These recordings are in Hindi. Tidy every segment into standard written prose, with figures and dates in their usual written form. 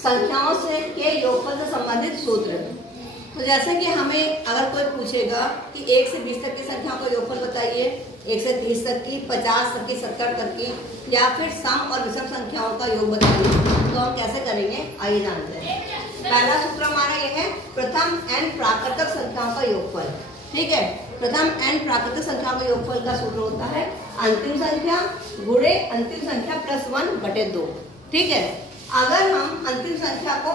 संख्याओं से के योगफल से संबंधित सूत्र। तो जैसे कि हमें अगर कोई पूछेगा कि 1 से 20 तक की संख्याओं का योगफल बताइए, 1 से 30 तक की, 50 तक की, 70 तक की, या फिर सम और विषम संख्याओं का योग बताइए, तो हम कैसे करेंगे आइए जानते हैं। पहला सूत्र हमारा यह है प्रथम n प्राकृतिक संख्याओं का योगफल। ठीक है, प्रथम n प्राकृतिक संख्याओं का योगफल का सूत्र होता है अंतिम संख्या गुणे अंतिम संख्या प्लस 1/2। ठीक है, अगर हम अंतिम संख्या को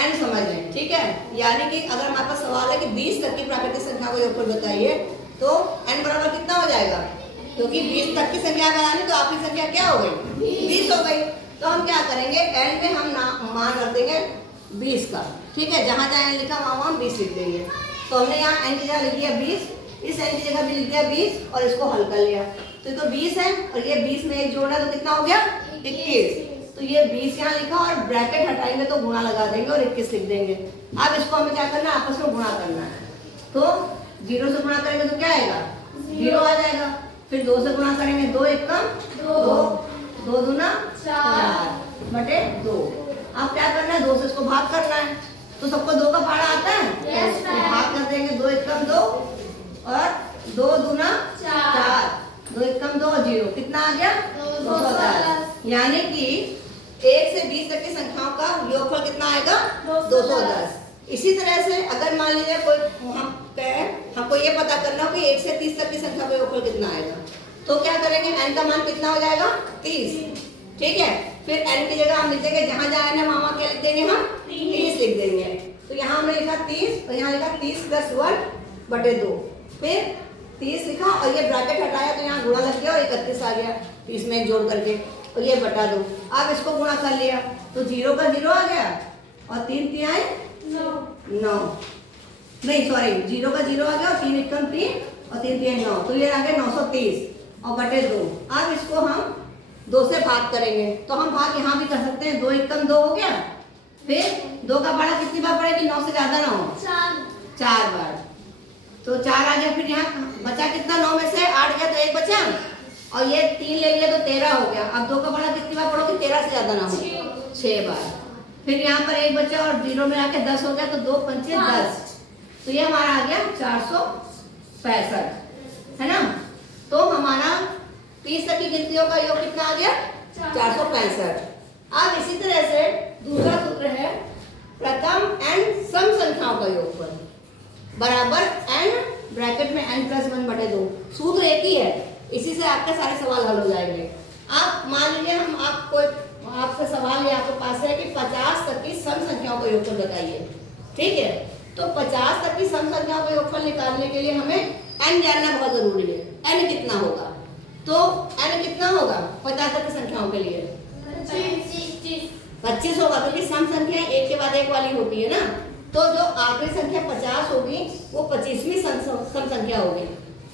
n समझ लें, ठीक है, यानी कि अगर हमारे पास सवाल है कि 20 तक की प्राकृतिक संख्या को योगफल बताइए, तो n बराबर कितना हो जाएगा, क्योंकि 20 तक की संख्या बनानी तो आपकी संख्या क्या हो गई 20 हो गई। तो हम क्या करेंगे, n में हम मान रख देंगे 20 का। ठीक है, जहां जहां n लिखा वहां हम 20 लिख देंगे। तो हमने यहाँ n की जगह लिख दिया 20, इस n की जगह भी लिख दिया 20 और इसको हल कर लिया। तो 20 है और ये 20 में एक जोड़ना तो कितना हो गया 21। तो ये 20 यहाँ लिखा और ब्रैकेट हटाएंगे तो गुणा लगा देंगे और 21 लिख देंगे। अब इसको हमें क्या करना है, आपस में गुणा करना है। तो 0 से गुणा करेंगे तो क्या आएगा 0 आ जाएगा। फिर 2 से गुणा करेंगे 2 एकम 2, 2 दूना 4/2। अब क्या करना है, 2 से इसको भाग करना है। तो सबको 2 का पहाड़ा आता है, तो भाग कर देंगे 2 एकम 2 और 2 दूना 4, 2 एकम 2 और 0 कितना आ गया 210। यानी कि 1 से 20 तक की संख्याओं का योगफल कितना आएगा 210। इसी तरह से अगर मान लीजिए कोई हमको ये पता करना हो कि 1 से 30 तक की संख्या का योगफल कितना आएगा, तो क्या करेंगे, n का मान कितना हो जाएगा 30। ठीक है, फिर n की जगह हम लिख देंगे जहां जहां n है वहां क्या लिख देंगे हम 30 लिख देंगे। तो यहाँ हमने लिखा 30 और यहाँ लिखा 30 + 1/2। फिर 30 लिखा और ये ब्रैकेट हटाया तो यहाँ गुणा लग गया और 31 आ गया 30 में जोड़ करके, और ये बटा 2। अब इसको गुणा कर लिया तो 0 का 0 आ गया और 3 तिहाई 9, नहीं सॉरी 0 का 0 आ गया और 3 एकम 3 और 3 तिहाई 9, तो ये आ गया 930 और बटे 2। अब इसको हम 2 से भाग करेंगे तो हम भाग यहाँ भी कर सकते हैं, 2 एकम 2 हो गया। फिर 2 का पहाड़ा कितनी बार पड़ेगी, 9 से ज्यादा ना हो 4 बार, तो 4 आ गया। फिर यहाँ बचा कितना, 9 में से 8 गया तो 1 बचा और ये 3 ले लिया तो 13 हो गया। अब 2 का पहाड़ा कितनी बार पढ़ोगे, 13 से ज्यादा ना हो 6 बार। फिर यहाँ पर 1 बचा और 0 में आके 10 हो गया तो 2 पंचे 10, तो ये हमारा आ गया 465, है ना। तो हमारा 30 तक की गिनतियों का योग कितना आ गया 465। अब इसी तरह से दूसरा सूत्र है प्रथम n सम संख्याओं का योगफल बराबर n ब्रैकेट में n + 1/2। सूत्र एक ही है, इसी से आपके सारे सवाल हल हो जाएंगे। आप मान लीजिए हम आपसे सवाल ये आपके पास है कि 50 तक की सम संख्याओं का योगफल बताइए। ठीक है, तो 50 तक की सम संख्याओं का योगफल निकालने के लिए हमें n जानना बहुत जरूरी है। n कितना होगा, तो n कितना होगा 50 तक की संख्याओं के लिए 25 होगा, क्योंकि सम संख्या एक के बाद एक वाली होती है ना। तो जो आखिरी संख्या 50 होगी वो 25वीं सम संख्या होगी।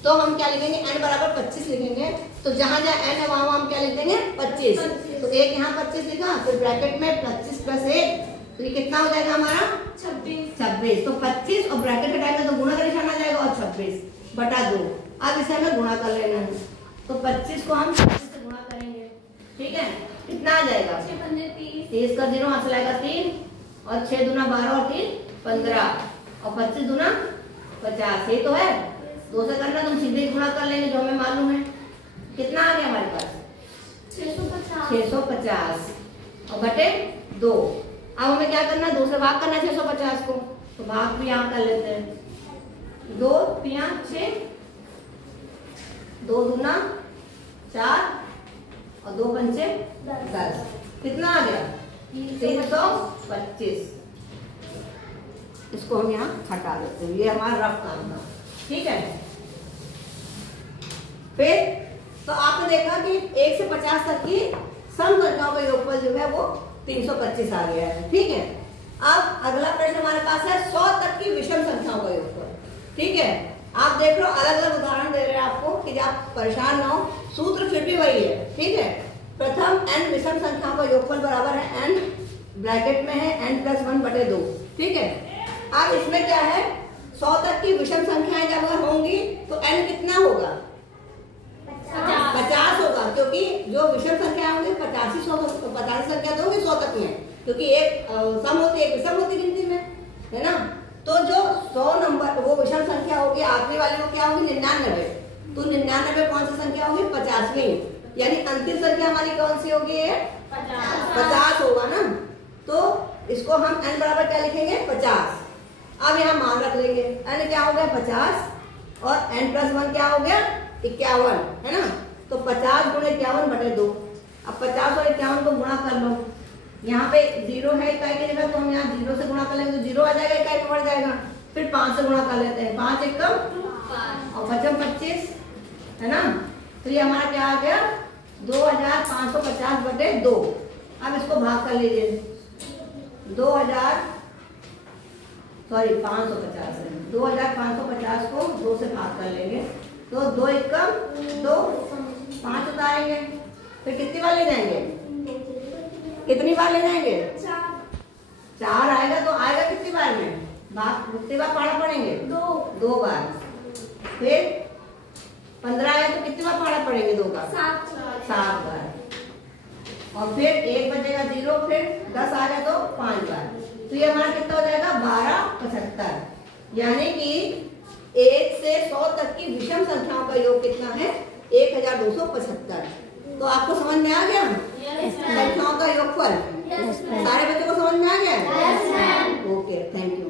तो हम क्या लिखेंगे, n बराबर 25 लिखेंगे। तो जहां जहां n है वहां हम क्या लिख देंगे 25। तो एक यहाँ 25 लिखा, फिर ब्रैकेट में 25 + 1, तो ये कितना हो जाएगा हमारा 26। तो 25 और ब्रैकेट हटाएंगे तो गुणा का निशान आ जाएगा और 26/2। अब इसे हमें गुणा कर लेना है, तो 25 को हम 26 से गुणा करेंगे। ठीक है, कितना आ जाएगा 30 का 0 हासिल आएगा 3 और 6 दूना 12 और 3 15 और 25 दूना 50। ये तो है, 2 से करना तुम सीधे ही गुणा कर लेंगे जो हमें मालूम है। कितना आ गया हमारे पास 650 और बटे 2। अब हमें क्या करना है, 2 से भाग करना है 650 को, तो भाग भी यहाँ कर लेते हैं। 2 3 6, 2 दूना 4 और 2 पंचे 10। कितना आ गया 325। इसको हम यहाँ हटा देते हैं, ये हमारा रफ काम था। ठीक है, फिर तो आपने देखा कि 1 से 50 तक की सम संख्याओं का योगफल जो है वो 325 आ गया है। ठीक है, अब अगला प्रश्न हमारे पास है 100 तक की विषम संख्याओं का योगफल। ठीक है, आप देख लो अलग अलग उदाहरण दे रहे हैं आपको कि आप परेशान ना हो, सूत्र फिर भी वही है। ठीक है, प्रथम n विषम संख्याओं का योगफल बराबर है n ब्रैकेट में है n + 1/2। ठीक है, अब इसमें क्या है, 100 तक की विषम संख्याएं जब होंगी तो n कितना होगा 50 होगा, क्योंकि जो विषम संख्या होंगे 85 संख्या तो होगी 100 तक में, क्योंकि एक सम होती है, एक विषम होती गिनती में, है ना। तो जो 100 नंबर वो विषम संख्या होगी, आखिरी वाली वो क्या होगी 99। तो 99 कौन सी संख्या होगी 50वीं, यानी अंतिम संख्या हमारी कौन सी होगी 50 होगा ना। तो इसको हम n बराबर क्या लिखेंगे 50। अब यहाँ मान रख लेंगे, n क्या हो गया 50 और n + 1 क्या हो गया 51, है ना। तो 50 × 51/2। अब 50 और 51 को गुणा कर लो, यहाँ पे 0 है इकाई की जगह, तो हम यहाँ 0 से गुणा कर लेंगे तो 0 आ जाएगा, इकाई में बढ़ जाएगा। फिर 5 से गुणा कर लेते हैं, 5 × 1 और 25, है ना। तो ये हमारा क्या आ गया 2550/2। अब इसको भाग कर लीजिए, 2550 को 2 से भाग कर लेंगे, तो 2 × 2 5 उतारेंगे, फिर कितनी बार ले जाएंगे, कितनी बार ले जाएंगे 4 आएगा। तो आएगा कितनी बार में, कितनी बार पहाड़ा पड़ेंगे 2 बार। फिर 15 आया तो कितनी बार पहाड़ा पड़ेंगे 2 का 7 बार। और फिर 1 बचेगा 0, फिर 10 आ गया तो 5 बार। तो ये हमारा कितना हो जाएगा 1275, यानी कि 1 से 100 तक की विषम संख्याओं का योग कितना है 1275। तो आपको समझ में आ गया संख्याओं का योगफल, सारे बच्चों को समझ में आ गया। Okay, thank you.